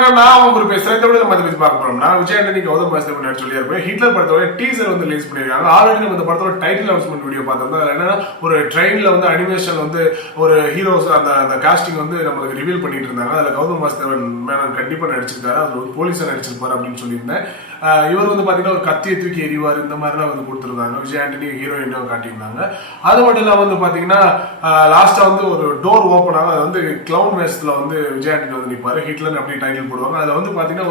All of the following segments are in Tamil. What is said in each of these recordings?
வணக்கம், நான் ஒரு பேசுறேன். இந்த விட நம்ம பத்தி பார்க்க போறோம்னா விஜய் ஆண்டனி கௌதம் வாசுதேவன் சொல்லியிருப்பேன். ஹிட்லர் படத்தோட டீசர் வந்து ரிலீஸ் பண்ணிருக்காங்க. ஆல்ரெடி நம்ம இந்த படத்தோட டைட்டில் அனௌன்ஸ்மெண்ட் வீடியோ பார்த்தோம். அதுல என்னன்னா ஒரு ட்ரெயின்ல வந்து அனிமேஷன் வந்து ஒரு ஹீரோஸ் அந்த காஸ்டிங் வந்து நம்மளுக்கு ரிவீல் பண்ணிட்டு இருந்தாங்க. அதுல கௌதம் வாசுதேவன் மேனன் கண்டிப்பா நடிச்சிருக்காரு. அதுல ஒரு போலீஸா நடிச்சிருப்பாரு அப்படின்னு சொல்லியிருந்தேன். இவர் வந்து பாத்தீங்கன்னா ஒரு கத்தியை தூக்கி எறிவார், இந்த மாதிரிலாம் வந்து கொடுத்துருந்தாங்க. விஜய் ஆண்டனி ஹீரோயினா காட்டியிருந்தாங்க. அது மட்டும் இல்லாம வந்து பாத்தீங்கன்னா லாஸ்டா வந்து ஒரு டோர் ஓப்பன் ஆகும். அது வந்து கிளவுன் வேஷத்துல வந்து விஜய் ஆண்டனி வந்து நிற்பாரு. ஹிட்லர் அப்படி டைட்டில் போடுவாங்க. அதுல வந்து பாத்தீங்கன்னா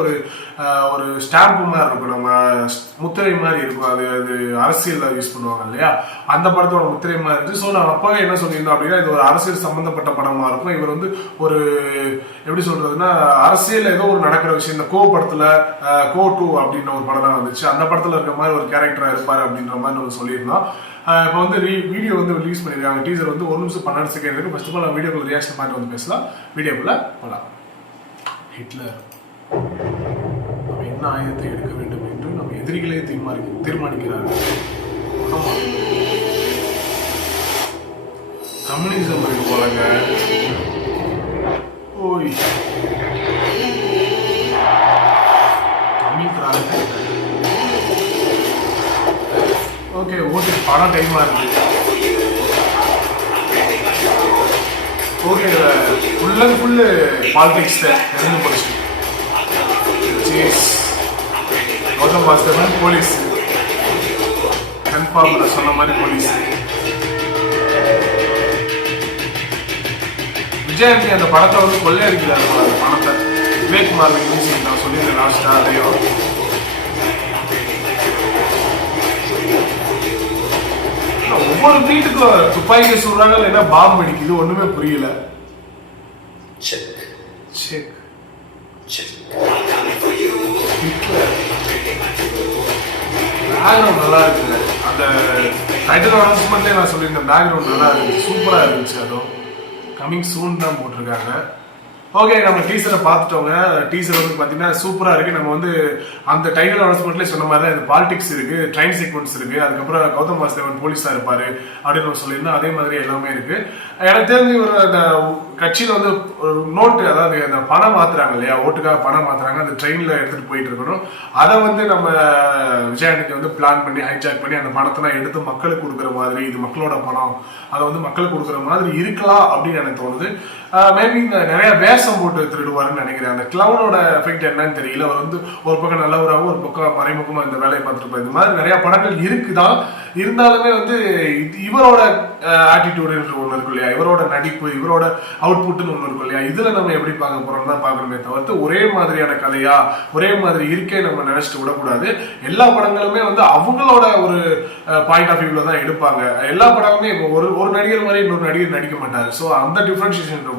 ஒரு ஸ்டாம்ப் மாதிரி இருக்கும், நம்ம முத்திரை மாதிரி இருக்கும். அது அரசியல் யூஸ் பண்ணுவாங்க இல்லையா, அந்த படத்தோட முத்திரை மாதிரி இருந்துச்சு. ஸோ நான் அப்பவே என்ன சொல்லியிருந்தோம் அப்படின்னா, இது ஒரு அரசியல் சம்பந்தப்பட்ட படமா இருக்கும். இவர் வந்து ஒரு எப்படி சொல்றதுன்னா, அரசியல் ஏதோ ஒரு நடக்கிற விஷயம். இந்த கோ படத்துல கோ 2 அப்படின்ற ஒரு படம் தான் வந்துச்சு. அந்த படத்துல இருக்க மாதிரி ஒரு கேரக்டரா இருப்பாரு அப்படின்ற மாதிரி நம்ம சொல்லியிருந்தோம். இப்போ வந்து வீடியோ வந்து ரிலீஸ் பண்ணிருக்காங்க. டீசர் வந்து 1 நிமிஷம் 12 செகண்ட் இருக்கு. ஃபர்ஸ்ட் ஆஃப் ஆல் வீடியோக்குள்ள ரியாக்ஷன் பார்த்து வந்து பேசலாம். வீடியோக்குள்ள போகலாம். ஹிட்லர் என்ன ஆயுதத்தை எடுக்க வேண்டும் என்று நம்ம எதிரிகளே தீர்மானிக்கிறார்கள். கம்யூனிசம் இருக்கு போலங்க. ஓய் ஓகே, ஓகே, படம் டைமா இருக்கு. Okay, full and full politics தெரிஞ்சு போச்சு. கௌதம் வாசுதேவன் போலீஸ், கன்ஃபார்ம் சொன்ன மாதிரி போலீஸ். விஜய் ஆண்டனி அந்த படத்தை வந்து கொள்ளையடிக்கிறாரு. அந்த பணத்தை விவேக் மார்க் மியூசிக் நான் சொல்லியிருந்தேன் லாஸ்டா. அதையும் ஒவ்வொரு வீட்டுக்கும் துப்பாக்கி சொல்றாங்க, இல்லைன்னா பாம்பு வெடிக்குது, ஒண்ணுமே புரியல. பேக்ரவுண்ட் நல்லா இருக்குங்க. அந்த டைட்டில் அனௌன்ஸ்மெண்ட்லேயே நான் சொல்லியிருந்தேன், பேக்ரவுண்ட் நல்லா இருந்துச்சு, சூப்பரா இருந்துச்சு. அதுவும் கமிங் சூன் தான் போட்டிருக்காங்க. ஓகே, நம்ம டீசரை பார்த்துட்டோங்க. டீசர் வந்து பார்த்தீங்கன்னா சூப்பராக இருக்குது. நம்ம வந்து அந்த டைட்டில் அனௌன்ஸ்மெண்ட்லேயே சொன்ன மாதிரி தான் இந்த பாலிடிக்ஸ் இருக்குது, ட்ரெயின் சீக்வன்ஸ் இருக்குது, அதுக்கப்புறம் கௌதம் வாசுதேவன் போலீஸாக இருப்பார் அப்படின்னு நம்ம சொல்லியிருந்தோம். அதே மாதிரி எல்லாமே இருக்குது. எனக்கு தெரிஞ்சு ஒரு அந்த கட்சியில் வந்து ஒரு நோட்டு, அதாவது அந்த பணம் மாற்றுறாங்க இல்லையா, ஓட்டுக்காக பணம் மாற்றுறாங்க, அந்த ட்ரெயினில் எடுத்துகிட்டு போயிட்டு இருக்கணும். அதை வந்து நம்ம விஜய் ஆண்டனி வந்து பிளான் பண்ணி ஹைஜாக் பண்ணி அந்த பணத்தெல்லாம் எடுத்து மக்களுக்கு கொடுக்குற மாதிரி, இது மக்களோட பணம், அதை வந்து மக்களுக்கு கொடுக்குற மாதிரி இருக்கலாம் அப்படின்னு எனக்கு தோணுது. மேபி நிறைய வேஷம் போட்டு திருடுவாருன்னு நினைக்கிறேன். அந்த கிளவுனோட எஃபெக்ட் என்னன்னு தெரியல. அவர் வந்து ஒரு பக்கம் நல்லவராகவும் ஒரு பக்கம் மறைமுகமா இந்த வேலையை பார்த்துட்டு இந்த மாதிரி நிறைய படங்கள் இருக்குதான். இருந்தாலுமே வந்து இவரோட ஆட்டிடியூடு ஒன்று இருக்கும் இல்லையா, இவரோட நடிப்பு, இவரோட அவுட்புட்னு ஒன்று இருக்கும் இல்லையா, இதுல நம்ம எப்படி பார்க்க போறோம் தான் பார்க்கணுமே தவிர்த்து ஒரே மாதிரியான கதையா ஒரே மாதிரி இருக்கே நம்ம நினைச்சிட்டு விடக்கூடாது. எல்லா படங்களுமே வந்து அவங்களோட ஒரு பாயிண்ட் ஆஃப் வியூல தான் எடுப்பாங்க. எல்லா படமுமே ஒரு நடிகர் மாதிரி இன்னொரு நடிகர் நடிக்க மாட்டாரு. ஸோ அந்த டிஃபரன்சியேஷன் இருக்கும்.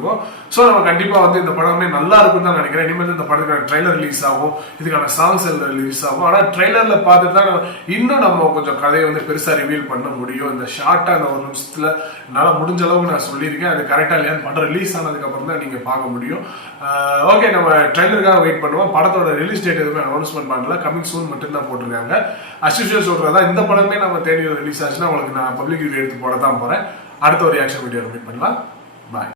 ஸோ நம்ம கண்டிப்பா வந்து இந்த படமே நல்லா இருக்குன்னு தான் நினைக்கிறேன். இனிமேல் இந்த படத்துக்கான ட்ரெய்லர் ரிலீஸ் ஆகும், இதுக்கான சாங்ஸ் ரிலீஸ் ஆகும். ஆனா ட்ரெய்லர்ல பார்த்துட்டு தான் இன்னும் நம்ம கொஞ்சம் கதையை வந்து பெருசா ரிவீல் பண்ண முடியும். இந்த ஷார்ட்டா அந்த 1 நிமிஷத்துல என்னால முடிஞ்ச அளவுக்கு நான் சொல்லியிருக்கேன். அது கரெக்டா இல்லையான்னு படம் ரிலீஸ் ஆனதுக்கு அப்புறம் தான் நீங்க பார்க்க முடியும். ஓகே, நம்ம ட்ரெய்லருக்காக வெயிட் பண்ணுவோம். படத்தோட ரிலீஸ் டேட் எதுவுமே அனௌன்ஸ்மெண்ட் பண்ணல, கமிங் சூன் மட்டும் தான் போட்டிருக்காங்க. அஸ்யூஷுவல் சொல்றதா, இந்த படமே நம்ம தேடி ரிலீஸ் ஆச்சுன்னா உங்களுக்கு நான் பப்ளிக் ரிவ்யூ எடுத்து போட தான் போறேன். அடுத்த ஒரு ரியாக்ஷன் வீடியோ மீட் பண்ணலாம். பாய்.